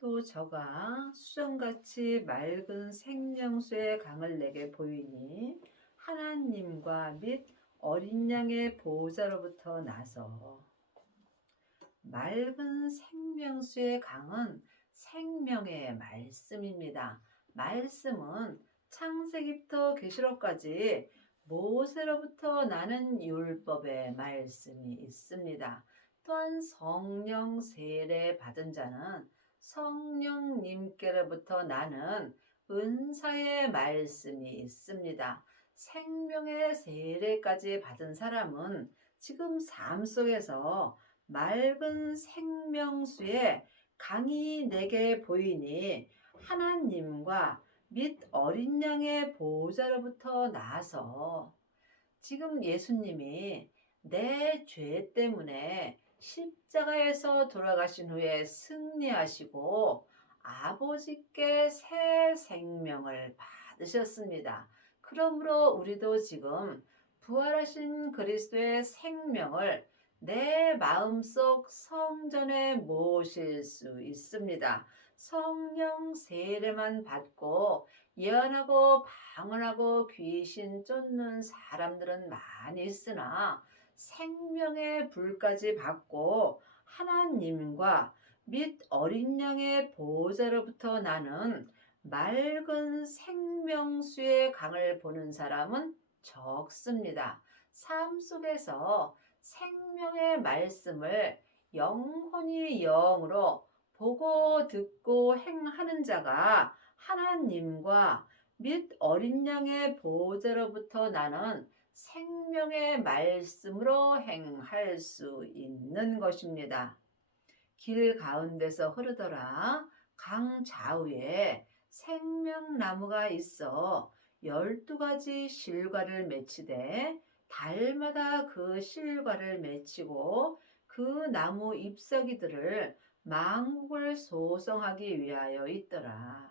또 저가 수정같이 맑은 생명수의 강을 내게 보이니 하나님과 및 어린 양의 보호자로부터 나서. 맑은 생명수의 강은 생명의 말씀입니다. 말씀은 창세기부터 계시록까지 모세로부터 나는 율법의 말씀이 있습니다. 또한 성령 세례 받은 자는 성령님께로부터 나는 은사의 말씀이 있습니다. 생명의 세례까지 받은 사람은 지금 삶 속에서 맑은 생명수의 강이 내게 보이니 하나님과 및 어린 양의 보호자로부터 나서. 지금 예수님이 내 죄 때문에 십자가에서 돌아가신 후에 승리하시고 아버지께 새 생명을 받으셨습니다. 그러므로 우리도 지금 부활하신 그리스도의 생명을 내 마음속 성전에 모실 수 있습니다. 성령 세례만 받고 예언하고 방언하고 귀신 쫓는 사람들은 많이 있으나 생명의 불까지 받고 하나님과 및 어린 양의 보호자로부터 나는 맑은 생명수의 강을 보는 사람은 적습니다. 삶 속에서 생명의 말씀을 영혼이 영으로 보고 듣고 행하는 자가 하나님과 및 어린 양의 보호자로부터 나는 생명의 말씀으로 행할 수 있는 것입니다. 길 가운데서 흐르더라 강 좌우에 생명나무가 있어 12가지 실과를 맺히되 달마다 그 실과를 맺히고 그 나무 잎사귀들을 만국을 소성하기 위하여 있더라.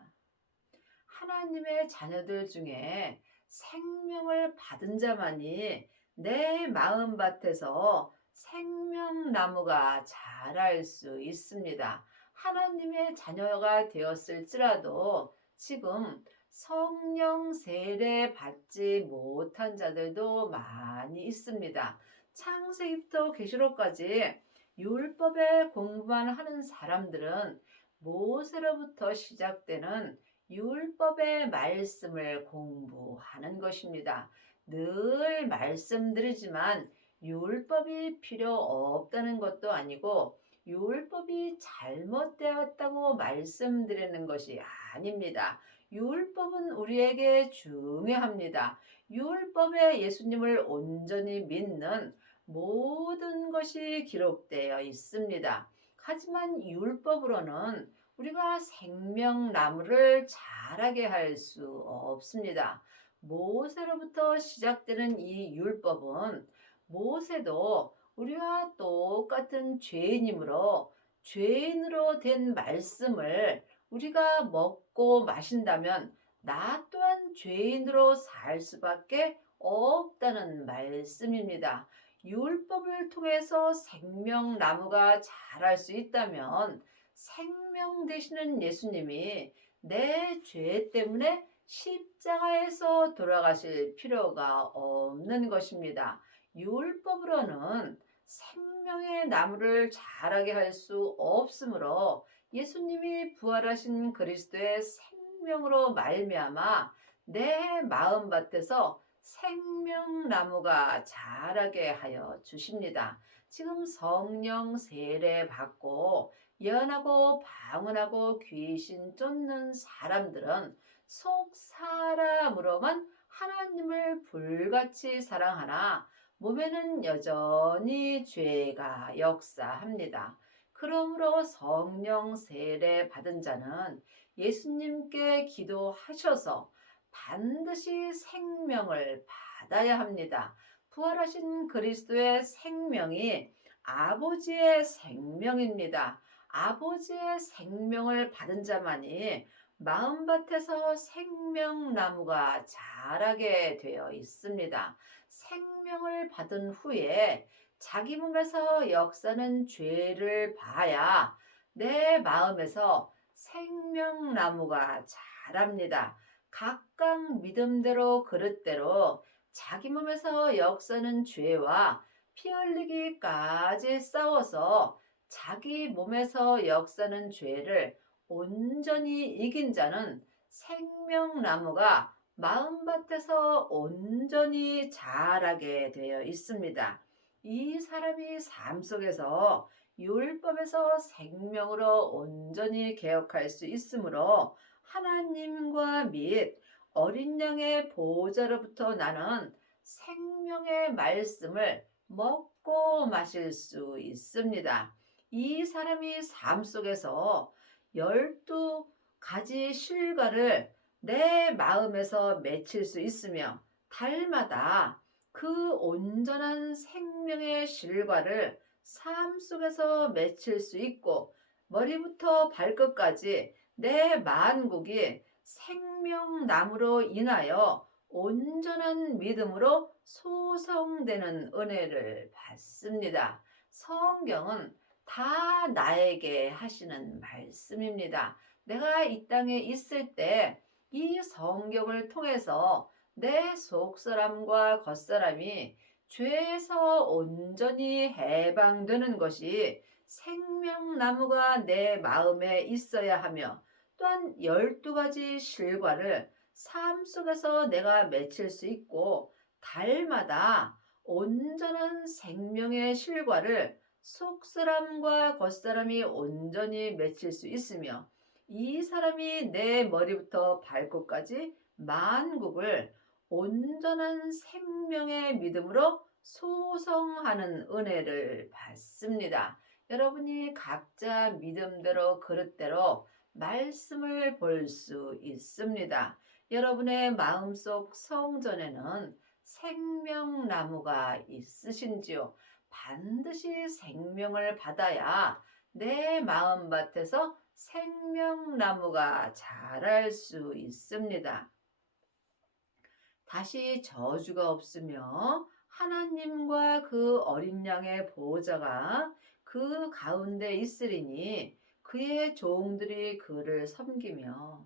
하나님의 자녀들 중에 생명을 받은 자만이 내 마음밭에서 생명나무가 자랄 수 있습니다. 하나님의 자녀가 되었을지라도 지금 성령 세례 받지 못한 자들도 많이 있습니다. 창세기부터 계시록까지 율법의 공부만 하는 사람들은 모세로부터 시작되는 율법의 말씀을 공부하는 것입니다. 늘 말씀드리지만 율법이 필요 없다는 것도 아니고 율법이 잘못되었다고 말씀드리는 것이 아닙니다. 율법은 우리에게 중요합니다. 율법에 예수님을 온전히 믿는 모든 것이 기록되어 있습니다. 하지만 율법으로는 우리가 생명나무를 자라게 할 수 없습니다. 모세로부터 시작되는 이 율법은 모세도 우리와 똑같은 죄인이므로 죄인으로 된 말씀을 우리가 먹고 마신다면 나 또한 죄인으로 살 수밖에 없다는 말씀입니다. 율법을 통해서 생명나무가 자랄 수 있다면 생명 되시는 예수님이 내 죄 때문에 십자가에서 돌아가실 필요가 없는 것입니다. 율법으로는 생명의 나무를 자라게 할 수 없으므로 예수님이 부활하신 그리스도의 생명으로 말미암아 내 마음밭에서 생명나무가 자라게 하여 주십니다. 지금 성령 세례 받고 예언하고 방언하고 귀신 쫓는 사람들은 속 사람으로만 하나님을 불같이 사랑하나 몸에는 여전히 죄가 역사합니다. 그러므로 성령 세례 받은 자는 예수님께 기도하셔서 반드시 생명을 받아야 합니다. 부활하신 그리스도의 생명이 아버지의 생명입니다. 아버지의 생명을 받은 자만이 마음밭에서 생명나무가 자라게 되어 있습니다. 생명을 받은 후에 자기 몸에서 역사는 죄를 봐야 내 마음에서 생명나무가 자랍니다. 각각 믿음대로 그릇대로 자기 몸에서 역사는 죄와 피 흘리기까지 싸워서 자기 몸에서 역사는 죄를 온전히 이긴 자는 생명나무가 마음밭에서 온전히 자라게 되어 있습니다. 이 사람이 삶 속에서 율법에서 생명으로 온전히 개혁할 수 있으므로 하나님과 및 어린 양의 보호자로부터 나는 생명의 말씀을 먹고 마실 수 있습니다. 이 사람이 삶 속에서 12가지 실과를 내 마음에서 맺힐 수 있으며 달마다 그 온전한 생명의 실과를 삶 속에서 맺힐 수 있고 머리부터 발끝까지 내 만국이 생명나무로 인하여 온전한 믿음으로 소성되는 은혜를 받습니다. 성경은 다 나에게 하시는 말씀입니다. 내가 이 땅에 있을 때 이 성경을 통해서 내 속사람과 겉사람이 죄에서 온전히 해방되는 것이 생명나무가 내 마음에 있어야 하며 또한 12가지 실과를 삶 속에서 내가 맺힐 수 있고 달마다 온전한 생명의 실과를 속사람과 겉사람이 온전히 맺힐 수 있으며 이 사람이 내 머리부터 발끝까지 만국을 온전한 생명의 믿음으로 소성하는 은혜를 받습니다. 여러분이 각자 믿음대로 그릇대로 말씀을 볼 수 있습니다. 여러분의 마음속 성전에는 생명나무가 있으신지요? 반드시 생명을 받아야 내 마음밭에서 생명나무가 자랄 수 있습니다. 다시 저주가 없으며 하나님과 그 어린 양의 보호자가 그 가운데 있으리니 그의 종들이 그를 섬기며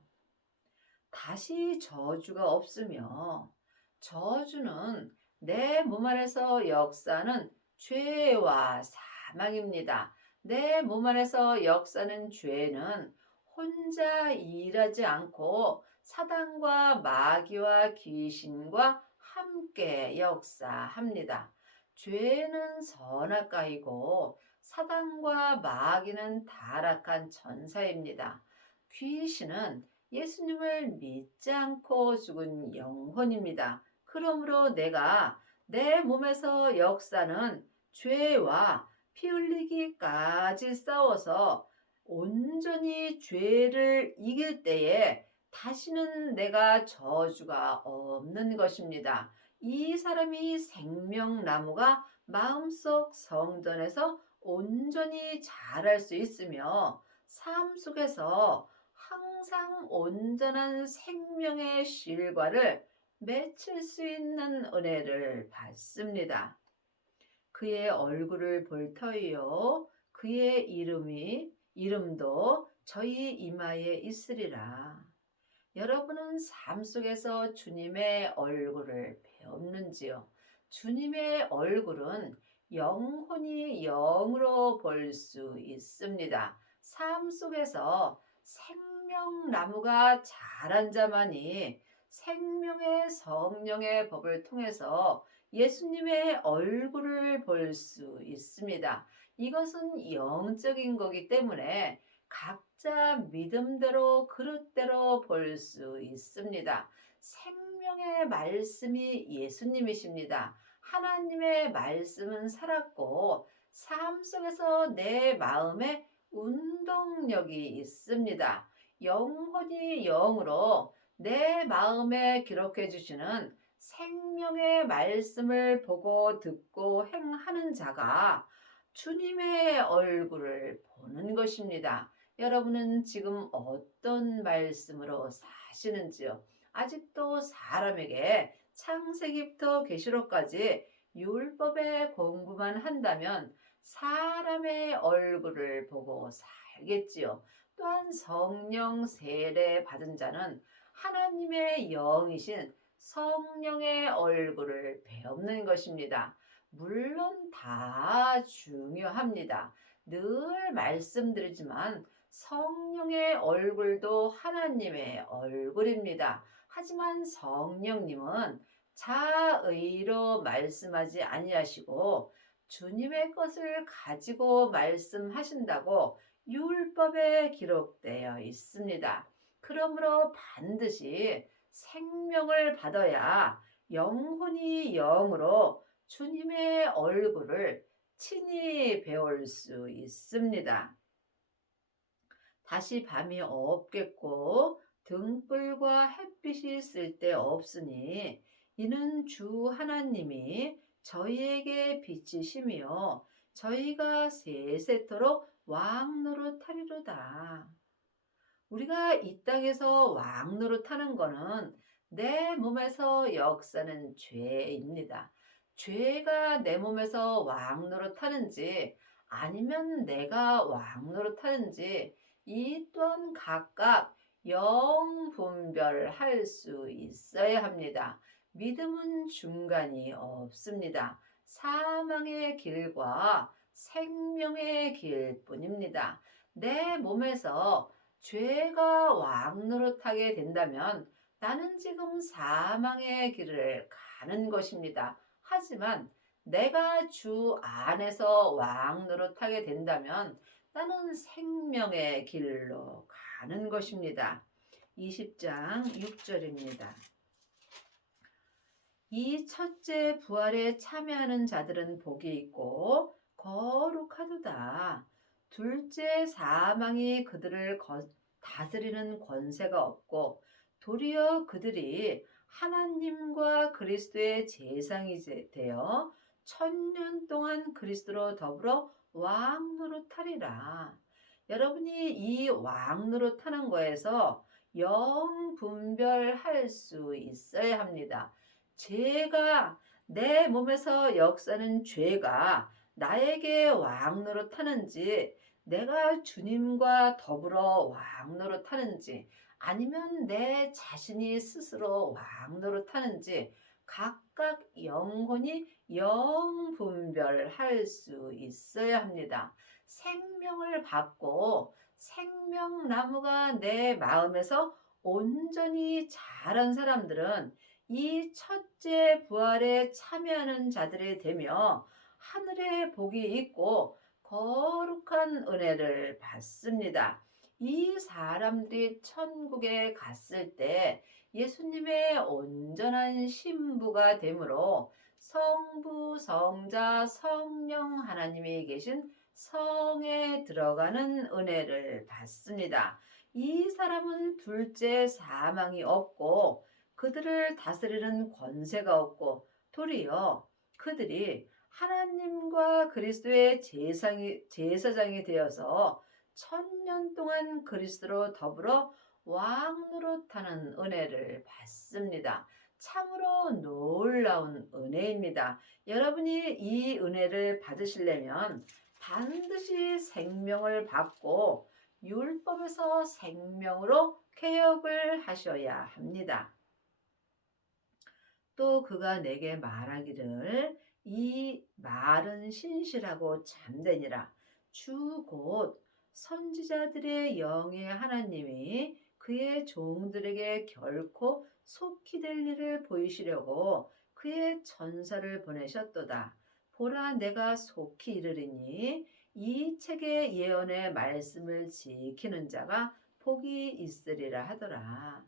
다시 저주가 없으며 저주는 내 몸 안에서 역사는 죄와 사망입니다. 내 몸 안에서 역사는 죄는 혼자 일하지 않고 사단과 마귀와 귀신과 함께 역사합니다. 죄는 선악가이고 사단과 마귀는 타락한 천사입니다. 귀신은 예수님을 믿지 않고 죽은 영혼입니다. 그러므로 내가 내 몸에서 역사는 죄와 피 흘리기까지 싸워서 온전히 죄를 이길 때에 다시는 내가 저주가 없는 것입니다. 이 사람이 생명나무가 마음속 성전에서 온전히 자랄 수 있으며 삶 속에서 항상 온전한 생명의 실과를 맺힐 수 있는 은혜를 받습니다. 그의 얼굴을 볼 터이요 그의 이름도 저희 이마에 있으리라. 여러분은 삶 속에서 주님의 얼굴을 배웠는지요? 주님의 얼굴은 영혼이 영으로 볼 수 있습니다. 삶 속에서 생명나무가 자란 자만이 생명의 성령의 법을 통해서 예수님의 얼굴을 볼 수 있습니다. 이것은 영적인 거기 때문에 각자 믿음대로 그릇대로 볼 수 있습니다. 생명의 말씀이 예수님이십니다. 하나님의 말씀은 살았고 삶 속에서 내 마음에 운동력이 있습니다. 영혼이 영으로 내 마음에 기록해 주시는 생명의 말씀을 보고 듣고 행하는 자가 주님의 얼굴을 보는 것입니다. 여러분은 지금 어떤 말씀으로 사시는지요? 아직도 사람에게 창세기부터 계시록까지 율법의 공부만 한다면 사람의 얼굴을 보고 살겠지요. 또한 성령 세례 받은 자는 하나님의 영이신 성령의 얼굴을 배우는 것입니다. 물론 다 중요합니다. 늘 말씀드리지만 성령의 얼굴도 하나님의 얼굴입니다. 하지만 성령님은 자의로 말씀하지 아니하시고 주님의 것을 가지고 말씀하신다고 율법에 기록되어 있습니다. 그러므로 반드시 생명을 받아야 영혼이 영으로 주님의 얼굴을 친히 배울 수 있습니다. 다시 밤이 없겠고 등불과 햇빛이 쓸데없으니 이는 주 하나님이 저희에게 빛이시며 저희가 세세토록 왕노릇하리로다. 우리가 이 땅에서 왕노릇하는 거는 내 몸에서 역사는 죄입니다. 죄가 내 몸에서 왕노릇하는지 아니면 내가 왕노릇하는지 이 또한 각각 영분별할 수 있어야 합니다. 믿음은 중간이 없습니다. 사망의 길과 생명의 길뿐입니다. 내 몸에서 죄가 왕노릇하게 된다면 나는 지금 사망의 길을 가는 것입니다. 하지만 내가 주 안에서 왕노릇하게 된다면 나는 생명의 길로 가는 것입니다. 20장 6절입니다. 이 첫째 부활에 참여하는 자들은 복이 있고 거룩하도다. 둘째 사망이 그들을 다스리는 권세가 없고 도리어 그들이 하나님과 그리스도의 제상이 되어 1000년 동안 그리스도로 더불어 왕노릇하리라. 여러분이 이 왕노릇하는 거에서 영분별할 수 있어야 합니다. 죄가 내 몸에서 역사는 죄가 나에게 왕노릇하는지 내가 주님과 더불어 왕노릇하는지 아니면 내 자신이 스스로 왕노릇하는지 각각 영혼이 영분별할 수 있어야 합니다. 생명을 받고 생명나무가 내 마음에서 온전히 자란 사람들은 이 첫째 부활에 참여하는 자들이 되며 하늘의 복이 있고 거룩한 은혜를 받습니다. 이 사람들이 천국에 갔을 때 예수님의 온전한 신부가 되므로 성부, 성자, 성령 하나님이 계신 성에 들어가는 은혜를 받습니다. 이 사람은 둘째 사망이 없고 그들을 다스리는 권세가 없고 도리어 그들이 하나님과 그리스도의 제사장이 되어서 1000년 동안 그리스도로 더불어 왕노릇하는 은혜를 받습니다. 참으로 놀라운 은혜입니다. 여러분이 이 은혜를 받으시려면 반드시 생명을 받고 율법에서 생명으로 개혁을 하셔야 합니다. 또 그가 내게 말하기를 이 말은 신실하고 참되니라. 주 곧 선지자들의 영의 하나님이 그의 종들에게 결코 속히 될 일을 보이시려고 그의 천사를 보내셨도다. 보라 내가 속히 이르리니 이 책의 예언의 말씀을 지키는 자가 복이 있으리라 하더라.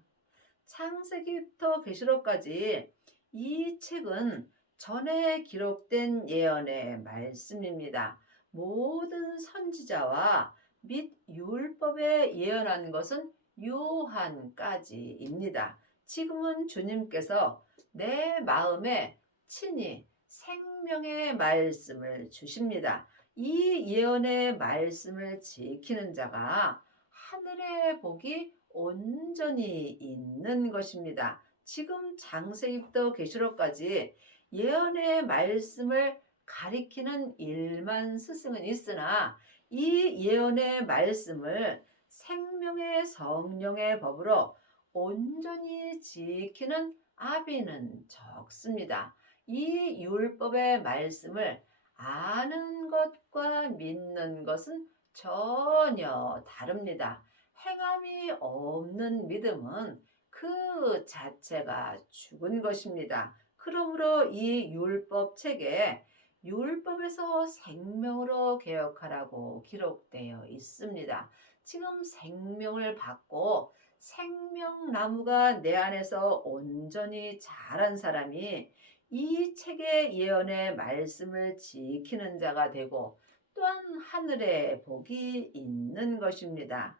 창세기부터 계시록까지 이 책은 전에 기록된 예언의 말씀입니다. 모든 선지자와 및 율법에 예언한 것은 요한까지입니다. 지금은 주님께서 내 마음에 친히 생명의 말씀을 주십니다. 이 예언의 말씀을 지키는 자가 하늘의 복이 온전히 있는 것입니다. 지금 창세기부터 계시록까지 예언의 말씀을 가리키는 일만 스승은 있으나 이 예언의 말씀을 생명의 성령의 법으로 온전히 지키는 아비는 적습니다. 이 율법의 말씀을 아는 것과 믿는 것은 전혀 다릅니다. 행함이 없는 믿음은 그 자체가 죽은 것입니다. 그러므로 이 율법 책에 율법에서 생명으로 개혁하라고 기록되어 있습니다. 지금 생명을 받고 생명나무가 내 안에서 온전히 자란 사람이 이 책의 예언의 말씀을 지키는 자가 되고 또한 하늘에 복이 있는 것입니다.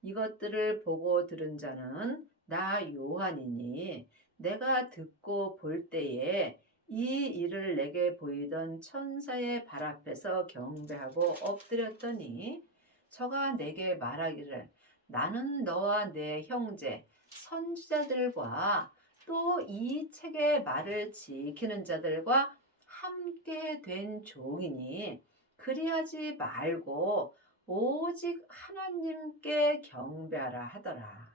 이것들을 보고 들은 자는 나 요한이니 내가 듣고 볼 때에 이 일을 내게 보이던 천사의 발 앞에서 경배하고 엎드렸더니 저가 내게 말하기를 나는 너와 내 형제 선지자들과 또 이 책의 말을 지키는 자들과 함께 된 종이니 그리하지 말고 오직 하나님께 경배하라 하더라.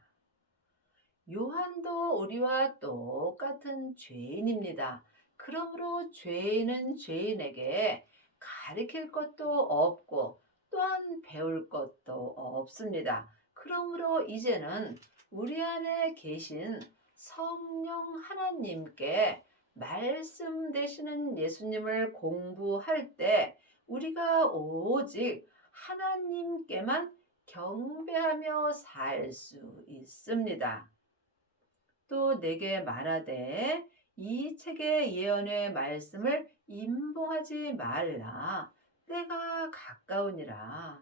요한도 우리와 똑같은 죄인입니다. 그러므로 죄인은 죄인에게 가르칠 것도 없고 또한 배울 것도 없습니다. 그러므로 이제는 우리 안에 계신 성령 하나님께 말씀 되시는 예수님을 공부할 때 우리가 오직 하나님께만 경배하며 살 수 있습니다. 또 내게 말하되 이 책의 예언의 말씀을 임봉하지 말라. 때가 가까우니라.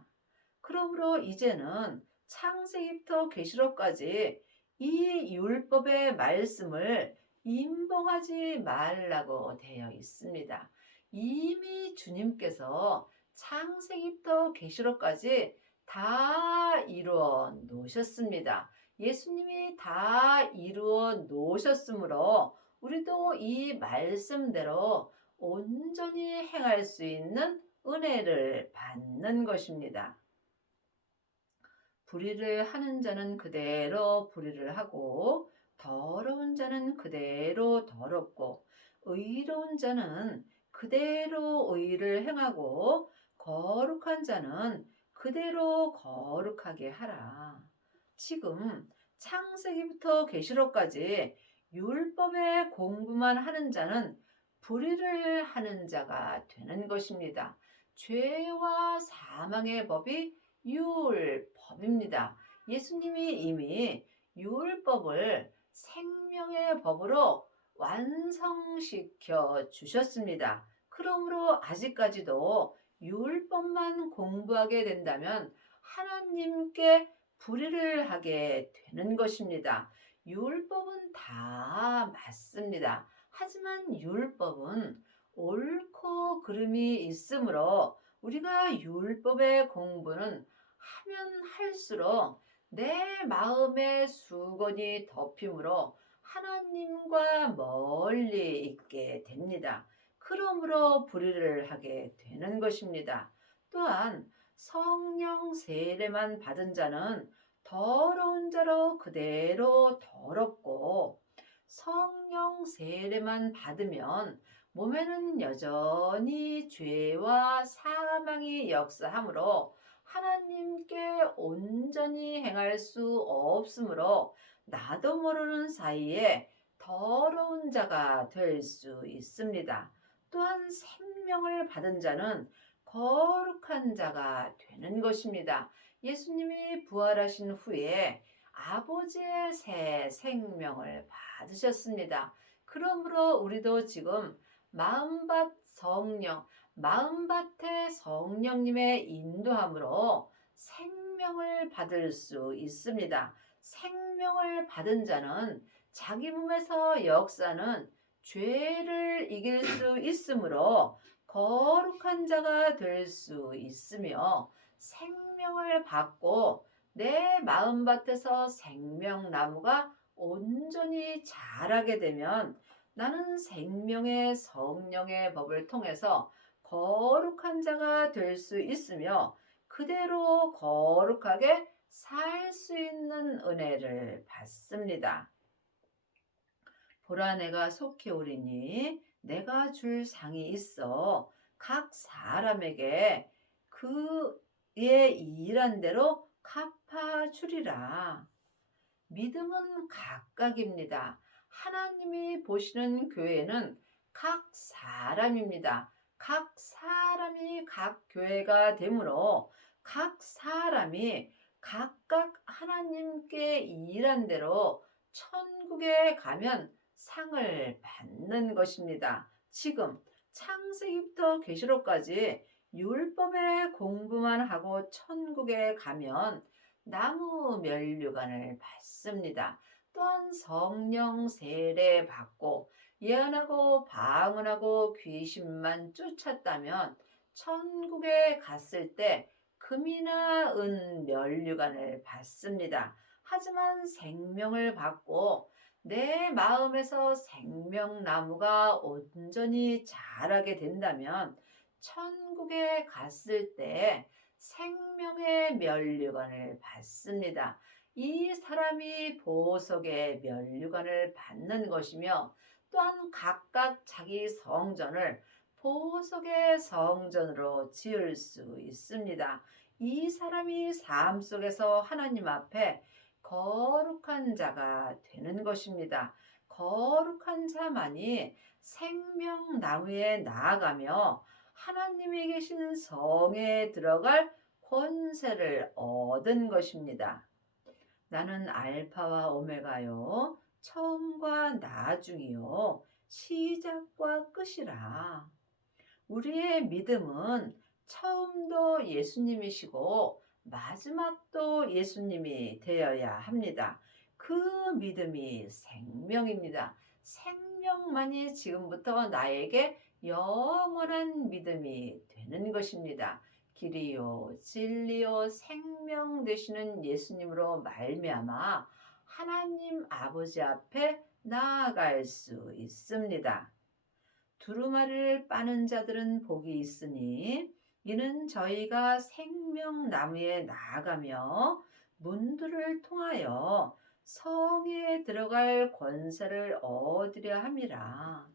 그러므로 이제는 창세기부터 계시록까지 이 율법의 말씀을 임봉하지 말라고 되어 있습니다. 이미 주님께서 창세기부터 계시록까지 다 이루어 놓으셨습니다. 예수님이 다 이루어 놓으셨으므로 우리도 이 말씀대로 온전히 행할 수 있는 은혜를 받는 것입니다. 불의를 하는 자는 그대로 불의를 하고 더러운 자는 그대로 더럽고 의로운 자는 그대로 의를 행하고 거룩한 자는 그대로 거룩하게 하라. 지금 창세기부터 계시록까지 율법의 공부만 하는 자는 불의를 하는 자가 되는 것입니다. 죄와 사망의 법이 율법입니다. 예수님이 이미 율법을 생명의 법으로 완성시켜 주셨습니다. 그러므로 아직까지도 율법만 공부하게 된다면 하나님께 불의를 하게 되는 것입니다. 율법은 다 맞습니다. 하지만 율법은 옳고 그름이 있으므로 우리가 율법의 공부는 하면 할수록 내 마음의 수건이 덮이므로 하나님과 멀리 있게 됩니다. 그러므로 불의를 하게 되는 것입니다. 또한 성령 세례만 받은 자는 더러운 자로 그대로 더럽고 성령 세례만 받으면 몸에는 여전히 죄와 사망이 역사하므로 하나님께 온전히 행할 수 없으므로 나도 모르는 사이에 더러운 자가 될 수 있습니다. 또한 생명을 받은 자는 거룩한 자가 되는 것입니다. 예수님이 부활하신 후에 아버지의 새 생명을 받으셨습니다. 그러므로 우리도 지금 마음밭의 성령님의 인도함으로 생명을 받을 수 있습니다. 생명을 받은 자는 자기 몸에서 역사는 죄를 이길 수 있으므로 거룩한 자가 될 수 있으며 생명을 받고 내 마음밭에서 생명나무가 온전히 자라게 되면 나는 생명의 성령의 법을 통해서 거룩한 자가 될 수 있으며 그대로 거룩하게 살 수 있는 은혜를 받습니다. 보라 내가 속히 오리니 내가 줄 상이 있어 각 사람에게 그의 일한 대로 갚아 주리라. 믿음은 각각입니다. 하나님이 보시는 교회는 각 사람입니다. 각 사람이 각 교회가 되므로 각 사람이 각각 하나님께 일한 대로 천국에 가면 상을 받는 것입니다. 지금 창세기부터 계시록까지 율법의 공부만 하고 천국에 가면 나무 면류관을 받습니다. 또한 성령 세례 받고 예언하고 방언하고 귀신만 쫓았다면 천국에 갔을 때 금이나 은 면류관을 받습니다. 하지만 생명을 받고 내 마음에서 생명나무가 온전히 자라게 된다면 천국에 갔을 때 생명의 면류관을 받습니다. 이 사람이 보석의 면류관을 받는 것이며 또한 각각 자기 성전을 보석의 성전으로 지을 수 있습니다. 이 사람이 삶 속에서 하나님 앞에 거룩한 자가 되는 것입니다. 거룩한 자만이 생명나무에 나아가며 하나님이 계신 성에 들어갈 권세를 얻은 것입니다. 나는 알파와 오메가요, 처음과 나중이요, 시작과 끝이라. 우리의 믿음은 처음도 예수님이시고 마지막도 예수님이 되어야 합니다. 그 믿음이 생명입니다. 생명만이 지금부터 나에게 영원한 믿음이 되는 것입니다. 길이요 진리요 생명 되시는 예수님으로 말미암아 하나님 아버지 앞에 나아갈 수 있습니다. 두루마리를 빠는 자들은 복이 있으니 이는 저희가 생명나무에 나아가며 문들을 통하여 성에 들어갈 권세를 얻으려 함이라.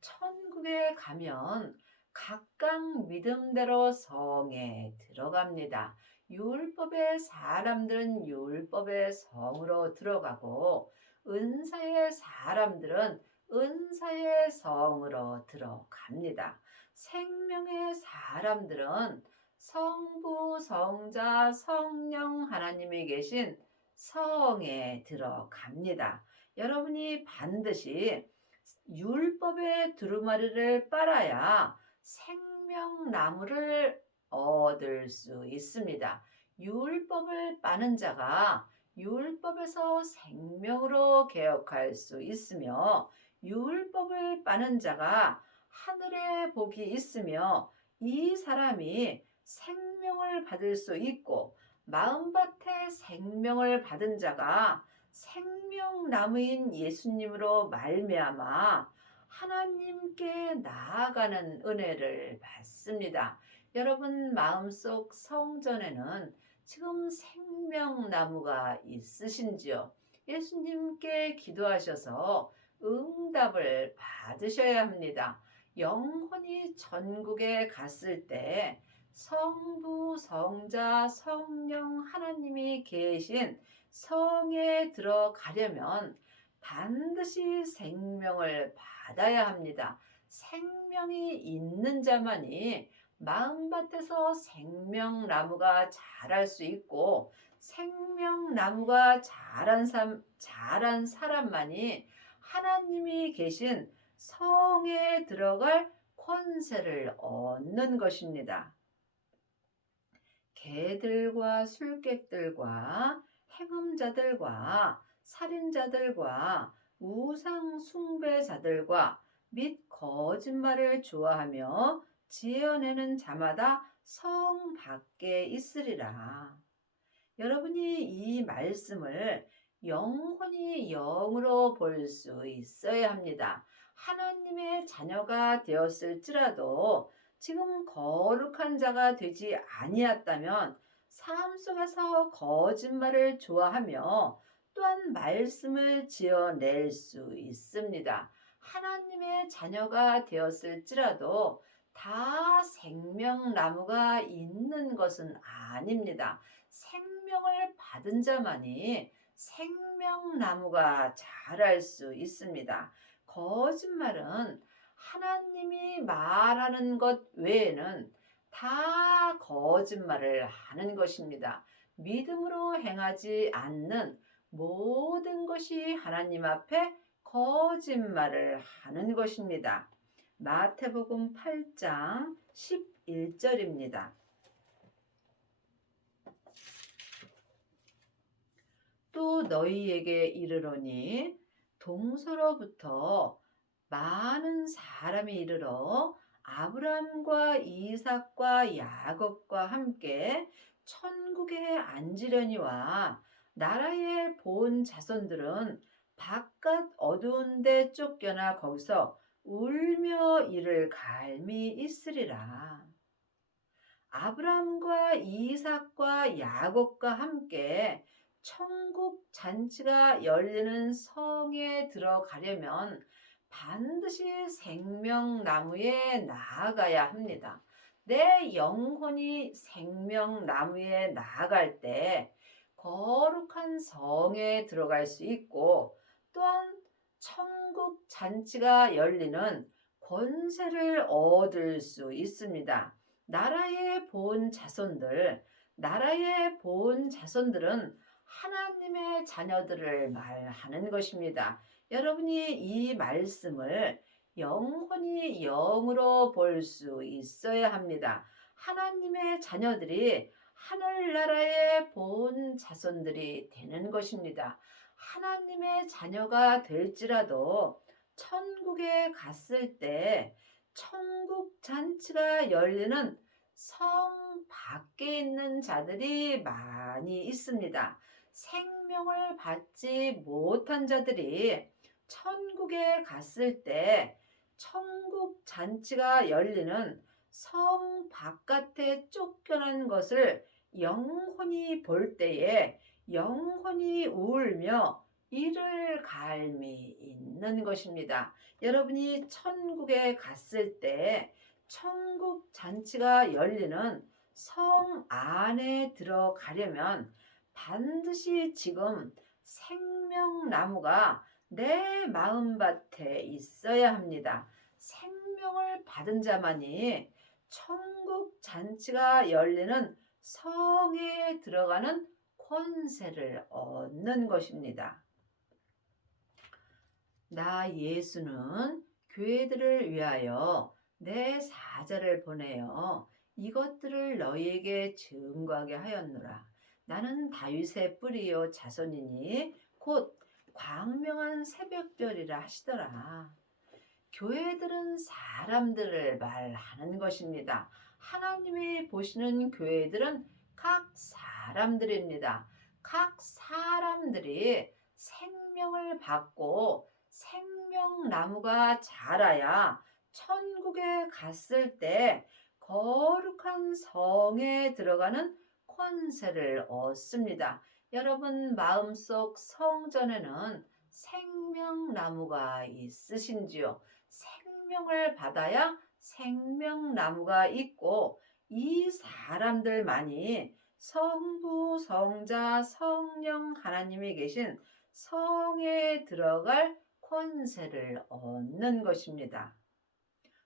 천국에 가면 각각 믿음대로 성에 들어갑니다. 율법의 사람들은 율법의 성으로 들어가고 은사의 사람들은 은사의 성으로 들어갑니다. 생명의 사람들은 성부, 성자, 성령 하나님이 계신 성에 들어갑니다. 여러분이 반드시 율법의 두루마리를 빨아야 생명나무를 얻을 수 있습니다. 율법을 빠는 자가 율법에서 생명으로 개혁할 수 있으며 율법을 빠는 자가 하늘의 복이 있으며 이 사람이 생명을 받을 수 있고 마음밭에 생명을 받은 자가 생명나무인 예수님으로 말미암아 하나님께 나아가는 은혜를 받습니다. 여러분 마음속 성전에는 지금 생명나무가 있으신지요? 예수님께 기도하셔서 응답을 받으셔야 합니다. 영혼이 전국에 갔을 때 성부, 성자, 성령 하나님이 계신 성에 들어가려면 반드시 생명을 받아야 합니다. 생명이 있는 자만이 마음밭에서 생명나무가 자랄 수 있고 생명나무가 자란 사람만이 하나님이 계신 성에 들어갈 권세를 얻는 것입니다. 개들과 술객들과 행음자들과 살인자들과 우상 숭배자들과 및 거짓말을 좋아하며 지어내는 자마다 성 밖에 있으리라. 여러분이 이 말씀을 영혼이 영으로 볼 수 있어야 합니다. 하나님의 자녀가 되었을지라도 지금 거룩한 자가 되지 아니었다면 삶 속에서 거짓말을 좋아하며 또한 말씀을 지어낼 수 있습니다. 하나님의 자녀가 되었을지라도 다 생명나무가 있는 것은 아닙니다. 생명을 받은 자만이 생명나무가 자랄 수 있습니다. 거짓말은 하나님이 말하는 것 외에는 다 거짓말을 하는 것입니다. 믿음으로 행하지 않는 모든 것이 하나님 앞에 거짓말을 하는 것입니다. 마태복음 8장 11절입니다. 또 너희에게 이르노니 동서로부터 많은 사람이 이르러 아브라함과 이삭과 야곱과 함께 천국에 앉으려니와 나라의 본 자손들은 바깥 어두운 데 쫓겨나 거기서 울며 이를 갈미 있으리라. 아브라함과 이삭과 야곱과 함께 천국 잔치가 열리는 성에 들어가려면 반드시 생명나무에 나아가야 합니다. 내 영혼이 생명나무에 나아갈 때 거룩한 성에 들어갈 수 있고 또한 천국 잔치가 열리는 권세를 얻을 수 있습니다. 나라의 본 자손들은 하나님의 자녀들을 말하는 것입니다. 여러분이 이 말씀을 영혼이 영으로 볼 수 있어야 합니다. 하나님의 자녀들이 하늘나라의 본 자손들이 되는 것입니다. 하나님의 자녀가 될지라도 천국에 갔을 때 천국 잔치가 열리는 성 밖에 있는 자들이 많이 있습니다. 생명을 받지 못한 자들이 천국에 갔을 때 천국 잔치가 열리는 성 바깥에 쫓겨난 것을 영혼이 볼 때에 영혼이 울며 이를 갈미 있는 것입니다. 여러분이 천국에 갔을 때 천국 잔치가 열리는 성 안에 들어가려면 반드시 지금 생명나무가 내 마음밭에 있어야 합니다. 생명을 받은 자만이 천국 잔치가 열리는 성에 들어가는 권세를 얻는 것입니다. 나 예수는 교회들을 위하여 내 사자를 보내어 이것들을 너희에게 증거하게 하였노라. 나는 다윗의 뿌리요 자손이니 곧 광명한 새벽별이라 하시더라. 교회들은 사람들을 말하는 것입니다. 하나님이 보시는 교회들은 각 사람들입니다. 각 사람들이 생명을 받고 생명나무가 자라야 천국에 갔을 때 거룩한 성에 들어가는 권세를 얻습니다. 여러분 마음속 성전에는 생명나무가 있으신지요? 생명을 받아야 생명나무가 있고 이 사람들만이 성부, 성자, 성령 하나님이 계신 성에 들어갈 권세를 얻는 것입니다.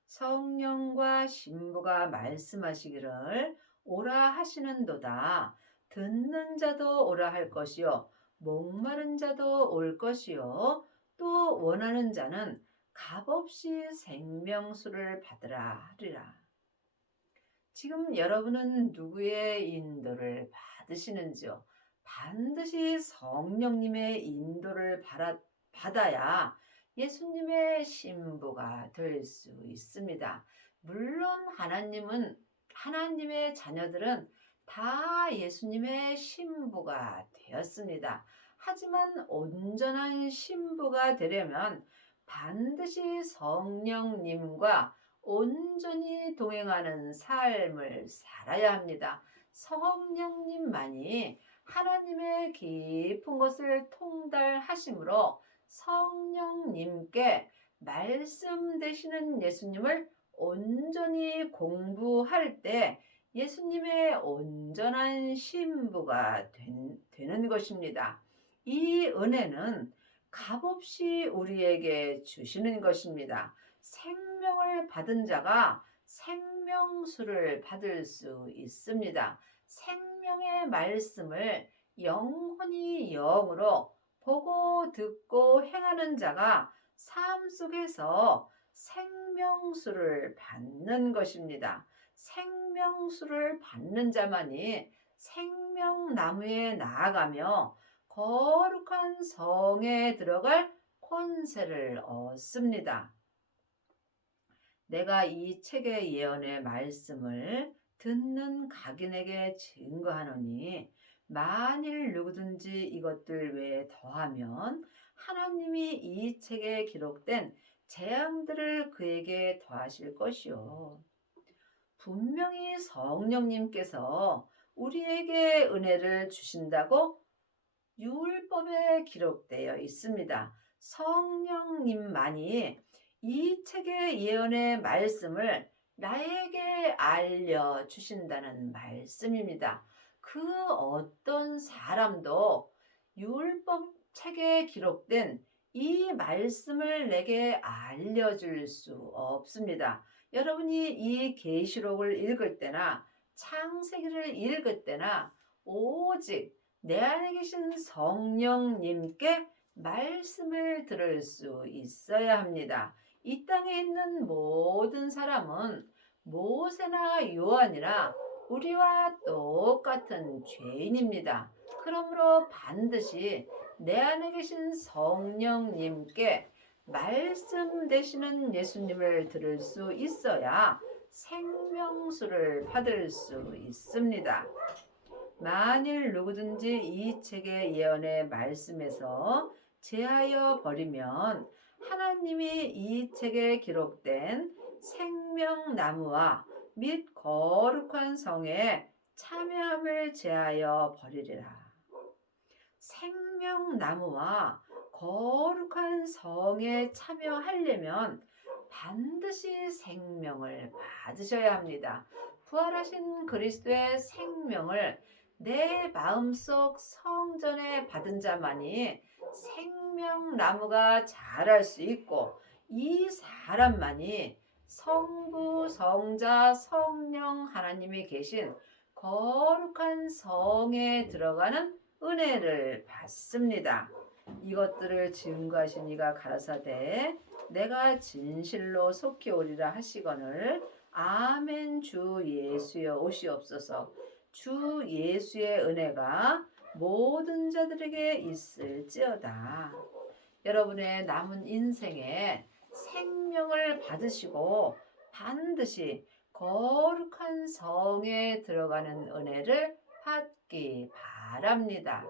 성령과 신부가 말씀하시기를 오라 하시는도다. 듣는 자도 오라 할 것이요 목마른 자도 올 것이요 또 원하는 자는 값없이 생명수를 받으라 하리라. 지금 여러분은 누구의 인도를 받으시는지요? 반드시 성령님의 인도를 받아야 예수님의 신부가 될 수 있습니다. 물론 하나님의 자녀들은 다 예수님의 신부가 되었습니다. 하지만 온전한 신부가 되려면 반드시 성령님과 온전히 동행하는 삶을 살아야 합니다. 성령님만이 하나님의 깊은 것을 통달하심으로 성령님께 말씀 되시는 예수님을 온전히 공부할 때 예수님의 온전한 신부가 되는 것입니다. 이 은혜는 값없이 우리에게 주시는 것입니다. 생명을 받은 자가 생명수를 받을 수 있습니다. 생명의 말씀을 영혼이 영으로 보고 듣고 행하는 자가 삶 속에서 생명수를 받는 것입니다. 생명수를 받는 자만이 생명나무에 나아가며 거룩한 성에 들어갈 권세를 얻습니다. 내가 이 책의 예언의 말씀을 듣는 각인에게 증거하노니 만일 누구든지 이것들 외에 더하면 하나님이 이 책에 기록된 재앙들을 그에게 더하실 것이요. 분명히 성령님께서 우리에게 은혜를 주신다고 율법에 기록되어 있습니다. 성령님만이 이 책의 예언의 말씀을 나에게 알려주신다는 말씀입니다. 그 어떤 사람도 율법 책에 기록된 이 말씀을 내게 알려줄 수 없습니다. 여러분이 이 계시록을 읽을 때나 창세기를 읽을 때나 오직 내 안에 계신 성령님께 말씀을 들을 수 있어야 합니다. 이 땅에 있는 모든 사람은 모세나 요한이나 우리와 똑같은 죄인입니다. 그러므로 반드시 내 안에 계신 성령님께 말씀 되시는 예수님을 들을 수 있어야 생명수를 받을 수 있습니다. 만일 누구든지 이 책의 예언의 말씀에서 제하여 버리면 하나님이 이 책에 기록된 생명나무와 및 거룩한 성에 참여함을 제하여 버리리라. 생명나무와 거룩한 성에 참여하려면 반드시 생명을 받으셔야 합니다. 부활하신 그리스도의 생명을 내 마음속 성전에 받은 자만이 생명나무가 자랄 수 있고 이 사람만이 성부, 성자, 성령 하나님이 계신 거룩한 성에 들어가는 은혜를 받습니다. 이것들을 증거하신 이가 가라사대 내가 진실로 속히 오리라 하시거늘 아멘. 주 예수여 오시옵소서. 주 예수의 은혜가 모든 자들에게 있을지어다. 여러분의 남은 인생에 생명을 받으시고 반드시 거룩한 성에 들어가는 은혜를 받기 바랍니다.